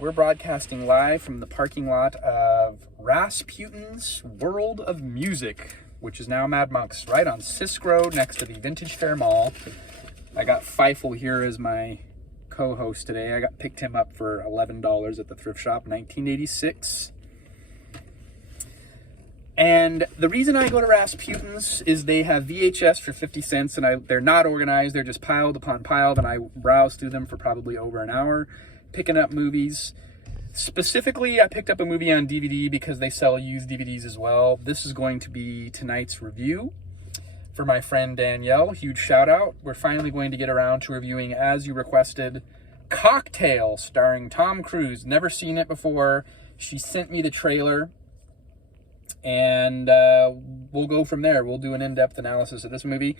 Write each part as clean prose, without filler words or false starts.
We're broadcasting live from the parking lot of Rasputin's World of Music, which is now Mad Monk's, right on Sisk Road next to the Vintage Fair Mall. I got Feifel here as my co-host today. I picked him up for $11 at the thrift shop, 1986. And the reason I go to Rasputin's is they have VHS for 50 cents, and they're not organized. They're just piled upon piled, and I browse through them for probably over an hour, picking up movies. Specifically, I picked up a movie on DVD because they sell used DVDs as well. This is going to be tonight's review for my friend Danielle. Huge shout out. We're finally going to get around to reviewing, as you requested, Cocktail, starring Tom Cruise. Never seen it before. She sent me the trailer, and we'll go from there. We'll do an in-depth analysis of this movie.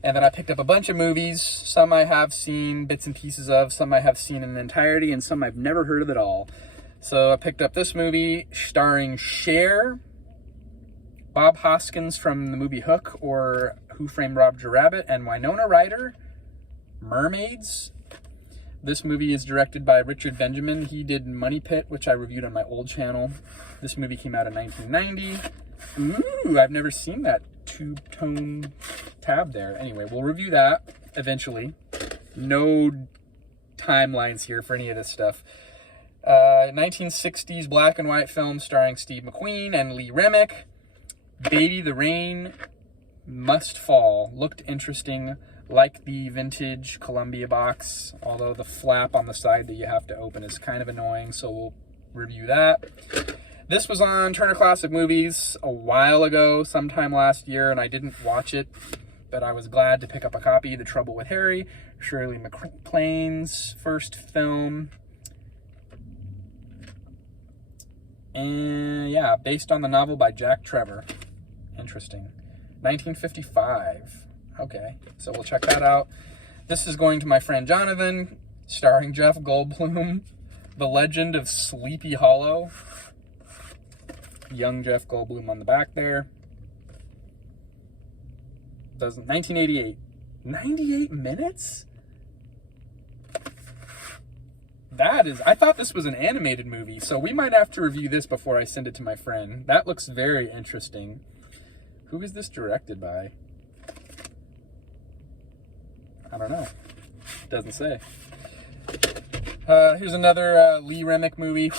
And then I picked up a bunch of movies. Some I have seen bits and pieces of, some I have seen in entirety, and some I've never heard of at all. So I picked up this movie starring Cher, Bob Hoskins from the movie Hook, or Who Framed Roger Rabbit, and Winona Ryder, Mermaids. This movie is directed by Richard Benjamin. He did Money Pit, which I reviewed on my old channel. This movie came out in 1990. Ooh, I've never seen that two-tone tab there. Anyway, we'll review that eventually. No timelines here for any of this stuff. 1960s black and white film starring Steve McQueen and Lee Remick. Baby, the Rain Must Fall. Looked interesting, like the vintage Columbia box, although the flap on the side that you have to open is kind of annoying, so we'll review that. This was on Turner Classic Movies a while ago, sometime last year, and I didn't watch it, but I was glad to pick up a copy. The Trouble with Harry, Shirley MacLaine's first film. And yeah, based on the novel by Jack Trevor. Interesting. 1955. Okay, so we'll check that out. This is going to my friend Jonathan, starring Jeff Goldblum, The Legend of Sleepy Hollow. Young Jeff Goldblum on the back there. 1988. 98 minutes? I thought this was an animated movie, so we might have to review this before I send it to my friend. That looks very interesting. Who is this directed by? I don't know. Doesn't say. Here's another Lee Remick movie.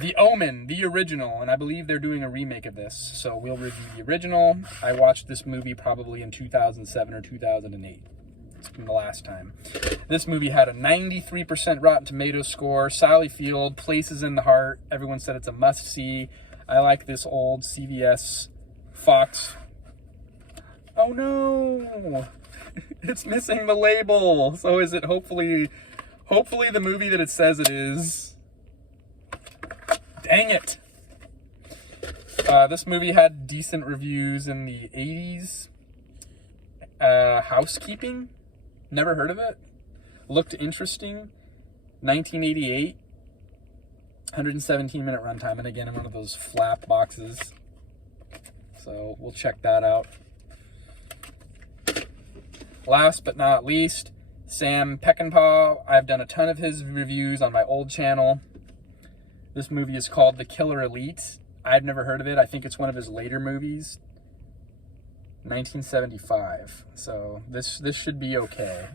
The Omen, the original, and I believe they're doing a remake of this, so we'll review the original. I watched this movie probably in 2007 or 2008. It's been the last time. This movie had a 93% Rotten Tomatoes score. Sally Field, Places in the Heart. Everyone said it's a must-see. I like this old CVS Fox. Oh no! It's missing the label. So is it hopefully the movie that it says it is? Dang it. This movie had decent reviews in the 80s. Housekeeping? Never heard of it. Looked interesting. 1988. 117-minute runtime. And again, in one of those flap boxes. So we'll check that out. Last but not least, Sam Peckinpah. I've done a ton of his reviews on my old channel. This movie is called The Killer Elite. I've never heard of it. I think it's one of his later movies. 1975. So this should be okay.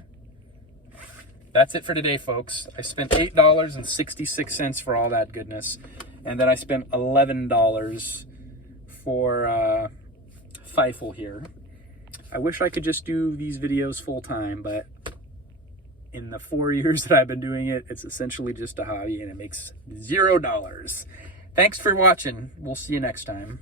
That's it for today, folks. I spent $8.66 for all that goodness. And then I spent $11 for Feifel here. I wish I could just do these videos full time, but in the 4 years that I've been doing it, it's essentially just a hobby, and it makes $0. Thanks for watching. We'll see you next time.